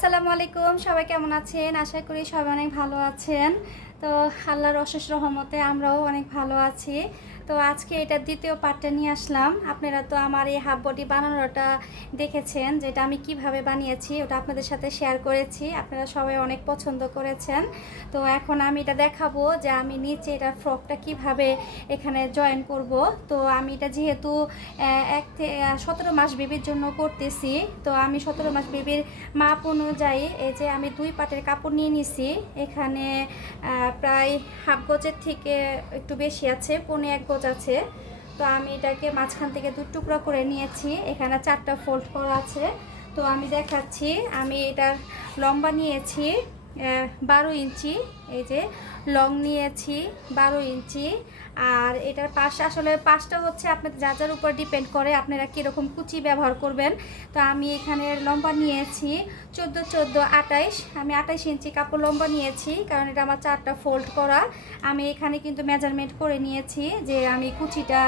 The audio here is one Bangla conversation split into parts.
আসসালামু আলাইকুম, সবাই কেমন আছেন? আশা করি সবাই অনেক ভালো আছেন। তো আল্লাহর অশেষ রহমতে আমরাও অনেক ভালো আছি। তো আজকে এটা দ্বিতীয় পার্টটা নিয়ে আসলাম। আপনারা তো আমার এই হাফ বডি বানানোটা দেখেছেন, যেটা আমি কীভাবে বানিয়েছি ওটা আপনাদের সাথে শেয়ার করেছি। আপনারা সবাই অনেক পছন্দ করেছেন। তো এখন আমি এটা দেখাবো যে আমি নিচে এটা ফ্রকটা কীভাবে এখানে জয়েন করব। তো আমি এটা যেহেতু এক সতেরো মাস বেবির জন্য করতেছি, তো আমি সতেরো মাস বেবির মাপ অনুযায়ী এই যে আমি দুই পাটের কাপড় নিয়ে নিছি। এখানে প্রায় হাফ গজের থেকে একটু বেশি আছে, পৌনে এক গজ আছে। তো আমি এটাকে মাঝখান থেকে দু টুকরা করে নিয়েছি। এখানে চারটা ফোল্ড করা আছে। তো আমি দেখাচ্ছি, আমি এটার লম্বা নিয়েছি বারো ইঞ্চি, এই যে লং নিয়েছি, বারো ইঞ্চি আর এটার পাশ আসলে পাশটা হচ্ছে আপনাদের যা যার উপর ডিপেন্ড করে আপনারা কীরকম কুচি ব্যবহার করবেন। তো আমি এখানে লম্বা নিয়েছি চোদ্দ চোদ্দ আটাইশ। আমি আটাইশ ইঞ্চি কাপড় লম্বা নিয়েছি কারণ এটা আমার চারটা ফোল্ড করা। আমি এখানে কিন্তু মেজারমেন্ট করে নিয়েছি যে আমি কুচিটা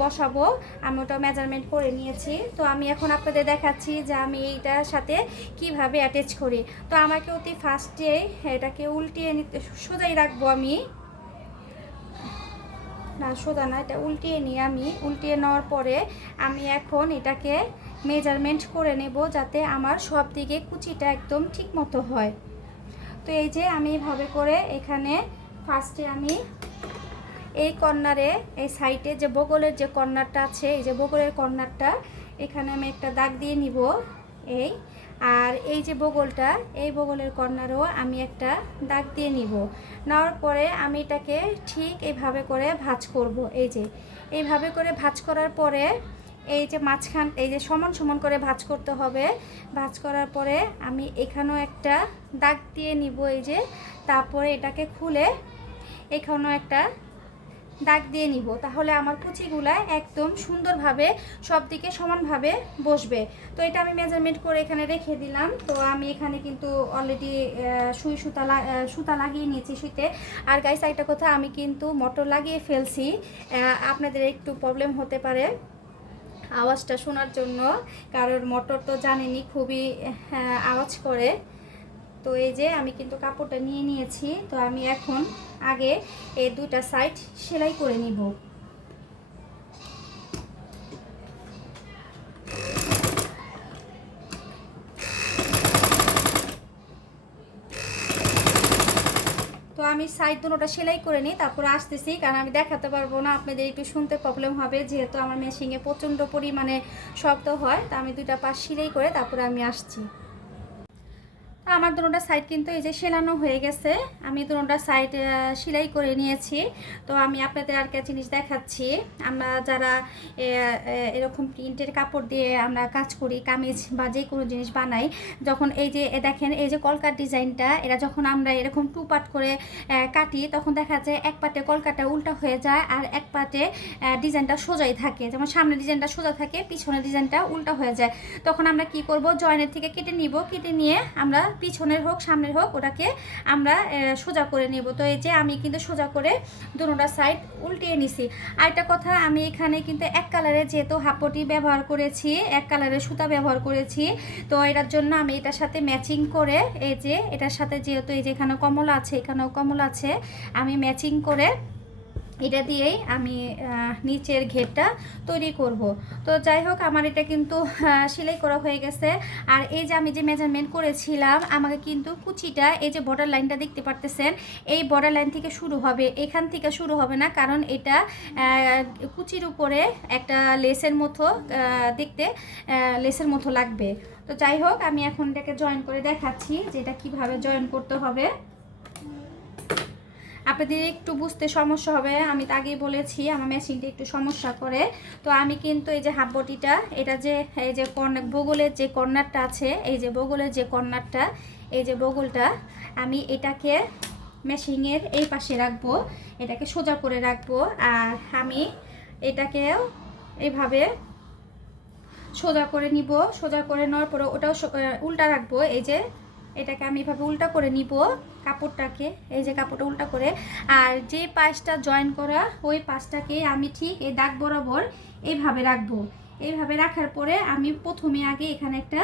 বসাবো। আমি ওটা মেজারমেন্ট করে নিয়েছি। তো আমি এখন আপনাদের দেখাচ্ছি যে আমি এইটার সাথে কীভাবে অ্যাটাচ করি। তো আমাকে অতি ফার্স্টে এটাকে উল্টিয়ে নিতে, সোজাই রাখব আমি। না, সোজা না, এটা উল্টিয়ে নিয়ে আমি। উল্টিয়ে নেওয়ার পরে আমি এখন এটাকে মেজারমেন্ট করে নেব যাতে আমার সব দিকে কুচিটা একদম ঠিক মতো হয়। তো এই যে আমি এইভাবে করে এখানে ফার্স্টে আমি এই কর্নারে এই সাইডে যে বগলের যে কর্নারটা আছে, এই যে বগলের কর্নারটা এখানে আমি একটা দাগ দিয়ে নিব। এই আর এই যে বগলটা, এই বগলের কর্নারও আমি একটা দাগ দিয়ে নিব। নেওয়ার পরে আমি এটাকে ঠিক এইভাবে করে ভাঁজ করব। এই যে, এইভাবে করে ভাঁজ করার পরে এই যে মাঝখান, এই যে সমান সমান করে ভাঁজ করতে হবে। ভাঁজ করার পরে আমি এখানেও একটা দাগ দিয়ে নিব এই যে, তারপরে এটাকে খুলে এখানেও একটা দাগ দিয়ে নিব। তাহলে আমার কুচিগুলা একদম সুন্দরভাবে সব দিকে সমানভাবে বসবে। তো এটা আমি মেজারমেন্ট করে এখানে রেখে দিলাম। তো আমি এখানে কিন্তু অলরেডি সুই সুতা সুতা লাগিয়ে নিয়েছি সুইতে আর গাইস একটা কথা আমি কিন্তু মটর লাগিয়ে ফেলছি। আপনাদের একটু প্রবলেম হতে পারে আওয়াজটা শোনার জন্য। কারণ মটর তো জানেনি খুবই হ্যাঁ, আওয়াজ করে। তো এই যে আমি কিন্তু কাপড়টা নিয়ে নিয়েছি, তো আমি এখন আগে এই দুটা সাইড সেলাই করে নিব। তো আমি সাইড দুটোটা সেলাই করে নিই, তারপরে আসতেছি, কারণ আমি দেখাতে পারব না, আপনাদের একটু শুনতে প্রবলেম হবে, যেহেতু আমার মেশিনে প্রচণ্ড পরিমাণে শব্দ হয়, তা আমি দুইটা পাশ সেলাই করে তারপরে আমি আসছি। আমার দুটোটা সাইড কিন্তু এই যে সেলানো হয়ে গেছে। আমি দুটোটা সাইড সেলাই করে নিয়েছি। তো আমি আপনাদের আর একটা জিনিস দেখাচ্ছি। আমরা যারা এরকম প্রিন্টের কাপড় দিয়ে আমরা কাজ করি, কামিজ বা যে কোনো জিনিস বানাই, যখন এই যে দেখেন, এই যে কলকার ডিজাইনটা, এরা যখন আমরা এরকম টু পার্ট করে কাটি, তখন দেখা যায় এক পাটে কলকাটা উল্টা হয়ে যায় আর এক পাটে ডিজাইনটা সোজাই থাকে। যেমন সামনের ডিজাইনটা সোজা থাকে, পিছনের ডিজাইনটা উল্টা হয়ে যায়। তখন আমরা কি করব? জয়েনের থেকে কেটে নিব। কেটে নিয়ে আমরা পিছনের হোক, সামনের হোক, ওটাকে আমরা সোজা করে নেব। তো এই যে আমি কিন্তু সোজা করে দুটোটা সাইড উল্টিয়ে নিছি। আরেকটা কথা, আমি এখানে কিন্তু এক কালারের যেহেতু হাপটি ব্যবহার করেছি, এক কালারের সুতা ব্যবহার করেছি, তো এটার জন্য আমি এটার সাথে ম্যাচিং করে, এই যে এটার সাথে যেহেতু এই যে এখানে কমলা আছে, এখানেও কমলা আছে, আমি ম্যাচিং করে এটা দিয়েই আমি নিচের ঘেরটা তৈরি করব। তো যাই হোক, আমার এটা কিন্তু সেলাই করা হয়ে গেছে। আর এই যে আমি যে মেজারমেন্ট করেছিলাম, আমাকে কিন্তু কুচিটা, এই যে বর্ডার লাইনটা দেখতে পারতেছেন, এই বর্ডার লাইন থেকে শুরু হবে, এখান থেকে শুরু হবে না, কারণ এটা কুচির উপরে একটা লেসের মতো দেখতে লেসের মতো লাগবে। তো যাই হোক, আমি এখন এটাকে জয়েন করে দেখাচ্ছি যে এটা কীভাবে জয়েন করতে হবে। আপনাদের একটু বুঝতে সমস্যা হবে। আমি তো আগেই বলেছি, আমার মেশিনটা একটু সমস্যা করে। তো আমি কিন্তু এই যে হাফ বটিটা এটা যে, এই যে কর্নার বগলের যে কর্নারটা আছে, এই যে বগলের যে কর্নারটা, এই যে বগলটা আমি এটাকে মেশিনের এই পাশে রাখব, এটাকে সোজা করে রাখব, আর আমি এটাকেও এইভাবে সোজা করে নিব, সোজা করে নেওয়ার পরে ওটাও উল্টা রাখব, এই যে এটাকে আমি এভাবে উল্টা করে নিব কাপড়টাকে, এই যে কাপড়টা উল্টা করে। আর যে পাশটা জয়েন করা, ওই পাশটাকে আমি ঠিক এই দাগ বরাবর এইভাবে রাখব। এইভাবে রাখার পরে আমি প্রথমে আগে এখানে একটা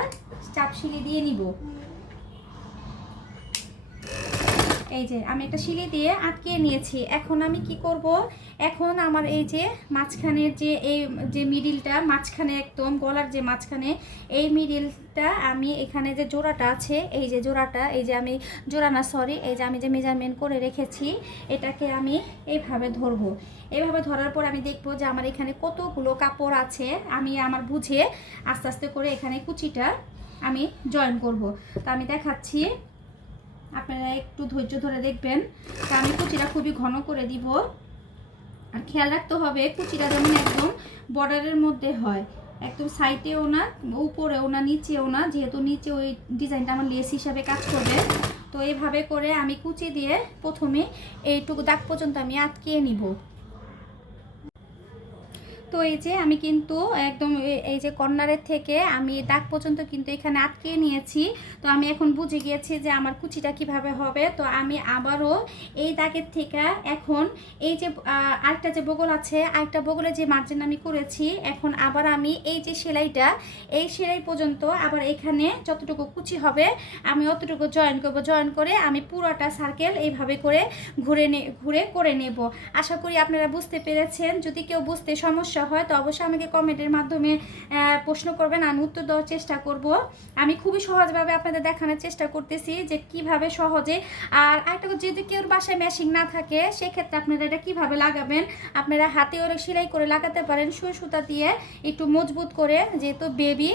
চাপ সিঁড়ি দিয়ে নিব। এই যে, আমি একটা সিলি দিয়ে আটকে নিয়েছি। এখন আমি কি করব? এখন আমার এই যে মাঝখানের যে এই যে মিডিলটা মাঝখানে একদম গলার যে মাঝখানে, এই মিডিলটা আমি এখানে যে জোড়াটা আছে, এই যে জোড়াটা, এই যে আমি জোড়া না সরি এই যে আমি যে মেজারমেন্ট করে রেখেছি, এটাকে আমি এইভাবে ধরবো। এইভাবে ধরার পর আমি দেখব যে আমার এখানে কতগুলো কাপড় আছে। আমি আমার বুঝে আস্তে আস্তে করে এখানে কুচিটা আমি জয়েন করব। তো আমি দেখাচ্ছি। আপনারা একটু ধৈর্য ধরে দেখবেন আমি কুচিটা খুবই ঘন করে দিব। আর খেয়াল রাখতে হবে কুচিটা যেমন একদম বর্ডারের মধ্যে হয়, একদম সাইডেও না, উপরেও না, নিচেও না, যেহেতু নিচে ওই ডিজাইনটা আমার লেস হিসাবে কাজ করবে। তো এভাবে করে আমি কুচি দিয়ে প্রথমে এইটুকু দাগ পর্যন্ত আমি আটকিয়ে নিব। তো এই যে আমি কিন্তু একদম এই যে কর্নারের থেকে আমি দাগ পর্যন্ত কিন্তু এখানে আটকে নিয়েছি। তো আমি এখন বুঝে গিয়েছি যে আমার কুচিটা কীভাবে হবে। তো আমি আবারও এই দাগের থেকে এখন এই যে আরেকটা যে বগল আছে, আরেকটা বগলে যে মার্জিন আমি করেছি, এখন আবার আমি এই যে সেলাইটা, এই সেলাই পর্যন্ত আবার এখানে যতটুকু কুচি হবে, আমি অতটুকু জয়েন করব। জয়েন করে আমি পুরোটা সার্কেল এইভাবে করে ঘুরে ঘুরে করে নেব। আশা করি আপনারা বুঝতে পেরেছেন। যদি কেউ বুঝতে সমস্যা হয়, তো অবশ্যই আমাকে কমেন্টের মাধ্যমে প্রশ্ন করবেন, আমি উত্তর দেওয়ার চেষ্টা করব। আমি খুবই সহজভাবে আপনাদের দেখানোর চেষ্টা করতেছি যে কীভাবে সহজে, আর একটা যদি কেউ বাসায় মেশিন না থাকে, সেক্ষেত্রে আপনারা এটা কীভাবে লাগাবেন? আপনারা হাতে ওরা সেলাই করে লাগাতে পারেন, সুই সুতা দিয়ে একটু মজবুত করে, যেহেতু বেবি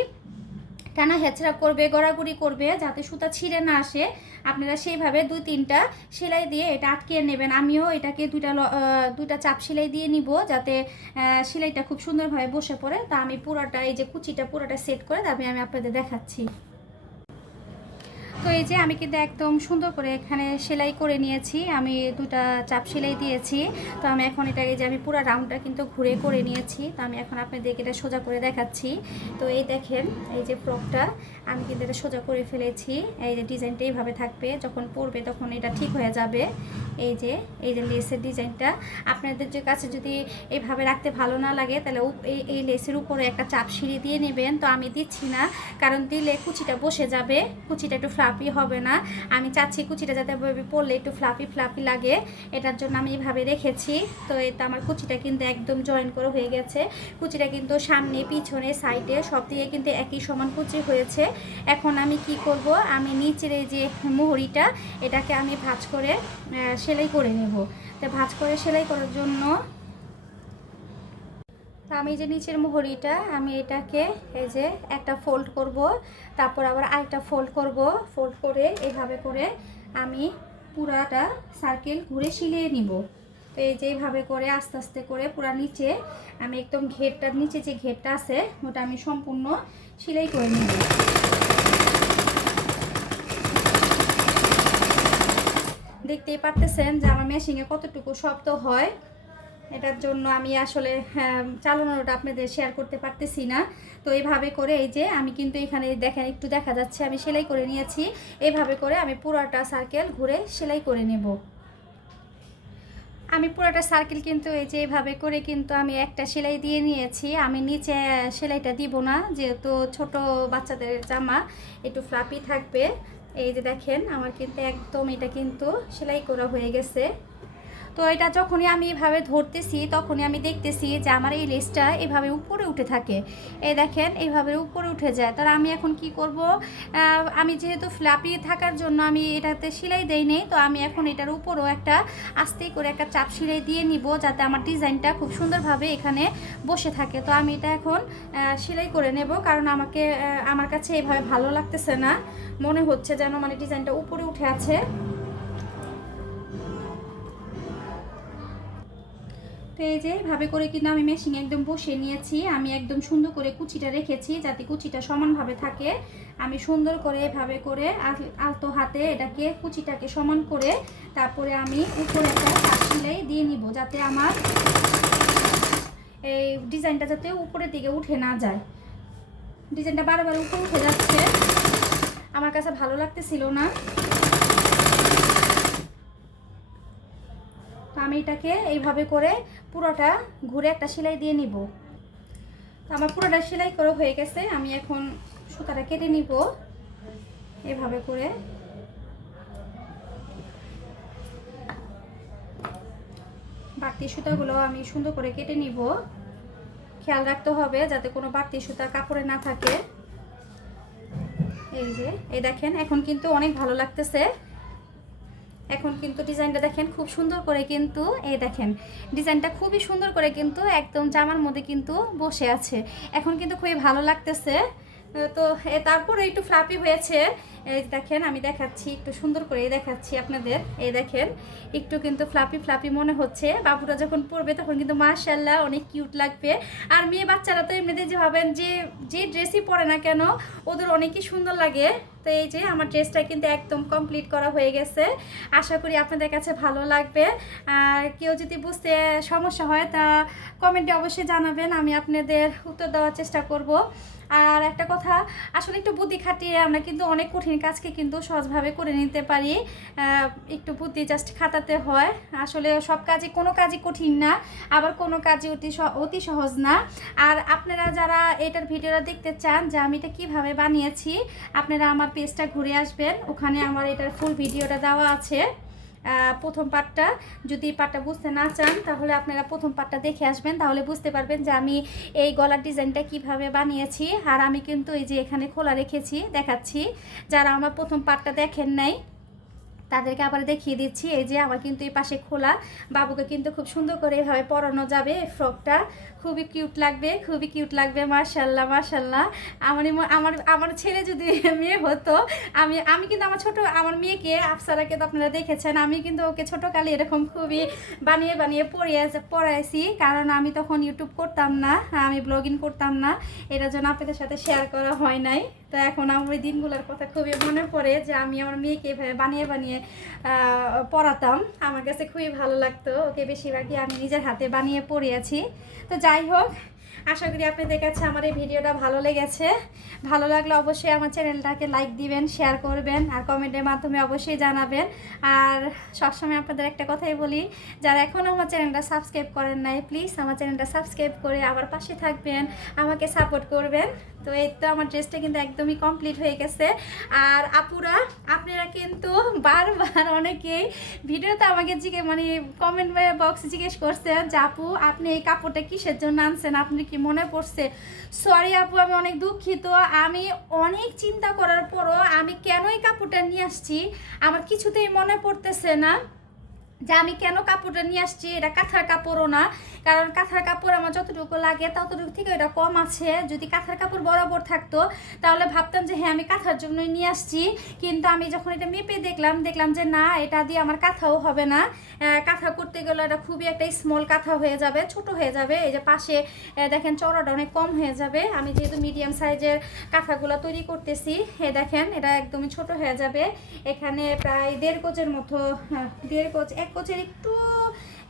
টানা হেঁচড়া করবে, গড়াগড়ি করবে, যাতে সুতা ছিঁড়ে না আসে। আপনারা সেইভাবে দুই, তিনটা সেলাই দিয়ে এটা আটকিয়ে নেবেন। আমিও এটাকে দুইটা দুইটা চাপ সেলাই দিয়ে নিব যাতে সেলাইটা খুব সুন্দরভাবে বসে পড়ে। তা আমি পুরোটা, এই যে কুচিটা পুরোটা সেট করে তারপরে আমি আপনাদের দেখাচ্ছি। তো এই যে আমি কিন্তু একদম সুন্দর করে এখানে সেলাই করে নিয়েছি। আমি দুটা চাপ সেলাই দিয়েছি। তো আমি এখন এটা এই যে আমি পুরো রাউন্ডটা কিন্তু ঘুরে করে নিয়েছি। তো আমি এখন আপনাদেরকে এটা সোজা করে দেখাচ্ছি। তো এই দেখেন, এই যে ফ্রকটা আমি কিন্তু এটা সোজা করে ফেলেছি। এই যে ডিজাইনটা এইভাবে থাকবে। যখন পরবে তখন এটা ঠিক হয়ে যাবে। এই যে এই যে লেসের ডিজাইনটা। আপনাদের যে কাছে যদি এইভাবে রাখতে ভালো না লাগে, তাহলে এই এই লেসের উপরে একটা চাপ সিঁড়ি দিয়ে নেবেন। তো আমি দিচ্ছি না। কারণ দিলে কুচিটা বসে যাবে। কুচিটা একটু ফ্লাপি হবে না। আমি চাচ্ছি কুচিটা যাতে এভাবে পরলে একটু ফ্লাপি ফ্লাপি লাগে। এটার জন্য আমি এইভাবে রেখেছি। তো এটা আমার কুচিটা কিন্তু একদম জয়েন করে হয়ে গেছে। কুচিটা কিন্তু সামনে, পিছনে সাইডে সব দিকে কিন্তু একই সমান কুচি হয়েছে। এখন আমি কি করব? আমি নিচের এই যে মুহুরিটা, এটাকে আমি ভাঁজ করে সেলাই করে নেব। তো ভাঁজ করে সেলাই করার জন্য আমি যে নিচের মোহরিটা, আমি এটাকে এই যে একটা ফোল্ড করব, তারপর আবার আরেকটা ফোল্ড করব ফোল্ড করে এভাবে করে আমি পুরাটা সার্কেল ঘুরে সিলিয়ে নিব। তো এই যে এইভাবে করে আস্তে আস্তে করে পুরা নিচে আমি একদম ঘেরটার নিচে যে ঘেরটা আছে, ওটা আমি সম্পূর্ণ সেলাই করে নিব। দেখতেই পারতেছেন যে আমার মেশিনে কতটুকু শব্দ হয়। এটার জন্য আমি আসলে হ্যাঁ, চালানোটা আপনাদের শেয়ার করতে পারতেছি না। তো এইভাবে করে এই যে আমি কিন্তু এখানে দেখেন একটু দেখা যাচ্ছে আমি সেলাই করে নিয়েছি। এইভাবে করে আমি পুরোটা সার্কেল ঘুরে সেলাই করে নেব। আমি পুরোটা সার্কেল কিন্তু এই যে এইভাবে করে কিন্তু আমি একটা সেলাই দিয়ে নিয়েছি। আমি নিচে সেলাইটা দিব না যেহেতু ছোট বাচ্চাদের জামা একটু ফ্লাপি থাকবে। এই যে দেখেন আমার কিন্তু একদম এটা কিন্তু সেলাই করা হয়ে গেছে। তো এটা যখনই আমি এভাবে ধরতেছি, তখনই আমি দেখতেছি যে আমার এই লেসটা এভাবে উপরে উঠে থাকে। এই দেখেন এইভাবে উপরে উঠে যায়। তার আমি এখন কি করব? আমি যেহেতু ফ্ল্যাপি থাকার জন্য আমি এটাতে সেলাই দেই নেই, তো আমি এখন এটার উপরও একটা আস্তে করে একটা চাপ সেলাই দিয়ে নিব যাতে আমার ডিজাইনটা খুব সুন্দরভাবে এখানে বসে থাকে। তো আমি এটা এখন সেলাই করে নেব কারণ আমাকে আমার কাছে এভাবে ভালো লাগতেছে না। মনে হচ্ছে যেন মানে ডিজাইনটা উপরে উঠে আছে। তো এই যে ভাবে করে কিন্তু আমি মেশিন একদম বসিয়ে নিয়েছি। আমি একদম সুন্দর করে কুচিটা রেখেছি যাতে কুচিটা সমানভাবে থাকে। আমি সুন্দর করে এভাবে করে আল- আলতো হাতে এটাকে, কুচিটাকে সমান করে তারপরে আমি উপরে একটা সেলাই দিয়ে নিব যাতে আমার এই ডিজাইনটা যাতে উপরের দিকে উঠে না যায়। ডিজাইনটা বারবার উপরে উঠে যাচ্ছে। আমার কাছে ভালো লাগতেছিল না। আমি এটাকে এইভাবে করে পুরোটা ঘুরে একটা সেলাই দিয়ে নিব। আমার পুরোটা সেলাই করে হয়ে গেছে, আমি এখন সুতাটা কেটে নিব। এভাবে করে। বাড়তি সুতাগুলো আমি সুন্দর করে কেটে নিব। খেয়াল রাখতে হবে যাতে কোনো বাড়তি সুতা কাপড়ে না থাকে। এই যে, এই দেখেন, এখন কিন্তু অনেক ভালো লাগতেছে। এখন কিন্তু ডিজাইনটা দেখেন খুব সুন্দর করে কিন্তু, এই দেখেন, ডিজাইনটা খুবই সুন্দর করে কিন্তু একদম জামার মধ্যে কিন্তু বসে আছে। এখন কিন্তু খুবই ভালো লাগতেছে। তো তারপরে একটু ফ্লাপি হয়েছে। এই দেখেন, আমি দেখাচ্ছি, একটু সুন্দর করে দেখাচ্ছি আপনাদের। এই দেখেন, একটু কিন্তু ফ্লাপি ফ্লাপি মনে হচ্ছে। বাবুরা যখন পরবে, তখন কিন্তু মার্শাল্লাহ অনেক কিউট লাগবে। আর মেয়ে বাচ্চারা তো এমনিতে যে ভাবেন যে যে ড্রেসই পরে না কেন, ওদের অনেকই সুন্দর লাগে। তো এই যে, আমার ড্রেসটা কিন্তু একদম কমপ্লিট করা হয়ে গেছে। আশা করি আপনাদের কাছে ভালো লাগবে। আর কেউ যদি বুঝতে সমস্যা হয়, তা কমেন্টে অবশ্যই জানাবেন। আমি আপনাদের উত্তর দেওয়ার চেষ্টা করব। আর একটা কথা, আসলে একটু বুদ্ধি খাটিয়ে আমরা কিন্তু অনেক কঠিন কাজকে কিন্তু সহজভাবে করে নিতে পারি। একটু বুদ্ধি জাস্ট খাটাতে হয়। আসলে সব কাজই, কোনো কাজই কঠিন না, আবার কোনো কাজই অতি অতি সহজ না। আর আপনারা যারা এটার ভিডিওটা দেখতে চান যে আমি এটা কীভাবে বানিয়েছি, আপনারা আমার পেজটা ঘুরে আসবেন। ওখানে আমার এটার ফুল ভিডিওটা দেওয়া আছে। প্রথম পার্টটা যদি পার্টটা বুঝতে না চান, তাহলে আপনারা প্রথম পার্টটা দেখে আসবেন, তাহলে বুঝতে পারবেন যে আমি এই গলার ডিজাইনটা কীভাবে বানিয়েছি। আর আমি কিন্তু এই যে এখানে খোলা রেখেছি, দেখাচ্ছি। যারা আমার প্রথম পার্টটা দেখেন নাই, তাদেরকে আবার দেখিয়ে দিচ্ছি। এই যে আমার কিন্তু এই পাশে খোলা। বাবুকে কিন্তু খুব সুন্দর করে এভাবে পরানো যাবে ফ্রকটা খুবই কিউট লাগবে, খুবই কিউট লাগবে মার্শাল্লাহ মার্শাল্লাহ আমার আমার আমার ছেলে যদি মেয়ে হতো, আমি আমি কিন্তু আমার ছোট, আমার মেয়েকে, আফসারাকে তো আপনারা দেখেছেন, আমি কিন্তু ওকে ছোটোকালে এরকম খুবই বানিয়ে বানিয়ে পড়িয়ে, পড়াইছি। কারণ আমি তখন ইউটিউব করতাম না, আমি ব্লগিং করতাম না। এটার জন্য আপনাদের সাথে শেয়ার করা হয় নাই। তো এখন আমার ওই দিনগুলোর কথা খুবই মনে পড়ে যে আমি আমার মেয়েকে এভাবে বানিয়ে বানিয়ে পড়াতাম। আমার কাছে খুবই ভালো লাগতো। ওকে বেশিরভাগই আমি নিজের হাতে বানিয়ে পড়িয়েছি। তো যাই হোক, আশা করি আপনাদের কাছে আমার এই ভিডিওটা ভালো লেগেছে। ভালো লাগলে অবশ্যই আমার চ্যানেলটাকে লাইক দিবেন শেয়ার করবেন, আর কমেন্টের মাধ্যমে অবশ্যই জানাবেন। আর সবসময় আপনাদের একটা কথাই বলি, যারা এখনও আমার চ্যানেলটা সাবস্ক্রাইব করেন নাই প্লিজ আমার চ্যানেলটা সাবস্ক্রাইব করে আবার পাশে থাকবেন, আমাকে সাপোর্ট করবেন। তো এই তো আমার ড্রেসটা কিন্তু একদমই কমপ্লিট হয়ে গেছে। আর আপুরা, আপনারা কিন্তু বারবার অনেকেই ভিডিওতে আমাকে জিজ্ঞে মানে কমেন্ট বক্স জিজ্ঞেস করছেন যে, আপু, আপনি এই কাপড়টা কিসের জন্য আনছেন? আপনি কি মনে পড়ছে? সরি আপু, আমি অনেক দুঃখিত। আমি অনেক চিন্তা করার পরও আমি কেন এই কাপড়টা নিয়ে আসছি? আমার কিছুতেই মনে পড়তেছে না। যে আমি কেন কাপড়টা নিয়ে আসছি, এটা কাঁথার কাপড়ও না। কারণ কাঁথার কাপড় আমার যতটুকু লাগে, ততটুকু থেকে এটা কম আছে। যদি কাঁথার কাপড় বরাবর থাকতো, তাহলে ভাবতাম যে হ্যাঁ আমি কাঁথার জন্যই নিয়ে আসছি। কিন্তু আমি যখন এটা মেপে দেখলাম দেখলাম যে, না, এটা দিয়ে আমার কাঁথাও হবে না। কাঁথা করতে গেলে এটা খুবই একটা স্মল কাঁথা হয়ে যাবে, ছোট হয়ে যাবে। এই যে পাশে দেখেন চড়াটা অনেক কম হয়ে যাবে। আমি যেহেতু মিডিয়াম সাইজের কাঁথাগুলো তৈরি করতেছি, এ, দেখেন, এটা একদমই ছোট হয়ে যাবে। এখানে প্রায় দেড় কোচের মতো দেড় কোচ এক কোচের একটু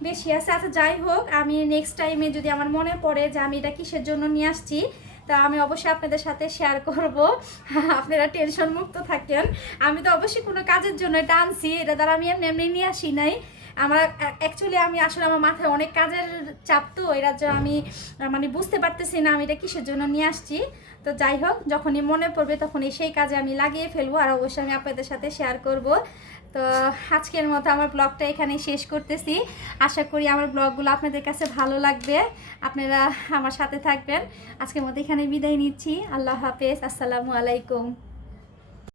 বেশি আছে। আচ্ছা যাই হোক, আমি নেক্সট টাইমে যদি আমার মনে পড়ে যে আমি এটা কিসের জন্য নিয়ে আসছি, তা আমি অবশ্যই আপনাদের সাথে শেয়ার করব। আপনারা টেনশন মুক্ত থাকেন। আমি তো অবশ্যই কোনো কাজের জন্য এটা আনছি, এটা দ্বারা আমি এমনি এমনি নিয়ে আসি নাই। আমার অ্যাকচুয়ালি আমি আসলে আমার মাথায় অনেক কাজের চাপ তো এটার জন্য আমি মানে বুঝতে পারতেছি না আমি এটা কিসের জন্য নিয়ে আসছি। তো যাই হোক, যখনই মনে পড়বে তখনই সেই কাজে আমি লাগিয়ে ফেলব, আর অবশ্যই আমি আপনাদের সাথে শেয়ার করব। তো আজকের মতো আমার ব্লগটা এখানে শেষ করতেছি। আশা করি আমার ব্লগগুলো আপনাদের কাছে ভালো লাগবে। আপনারা আমার সাথে থাকবেন। আজকের মতো এখানে বিদায় নিচ্ছি। আল্লাহ হাফেজ। আসসালামু আলাইকুম।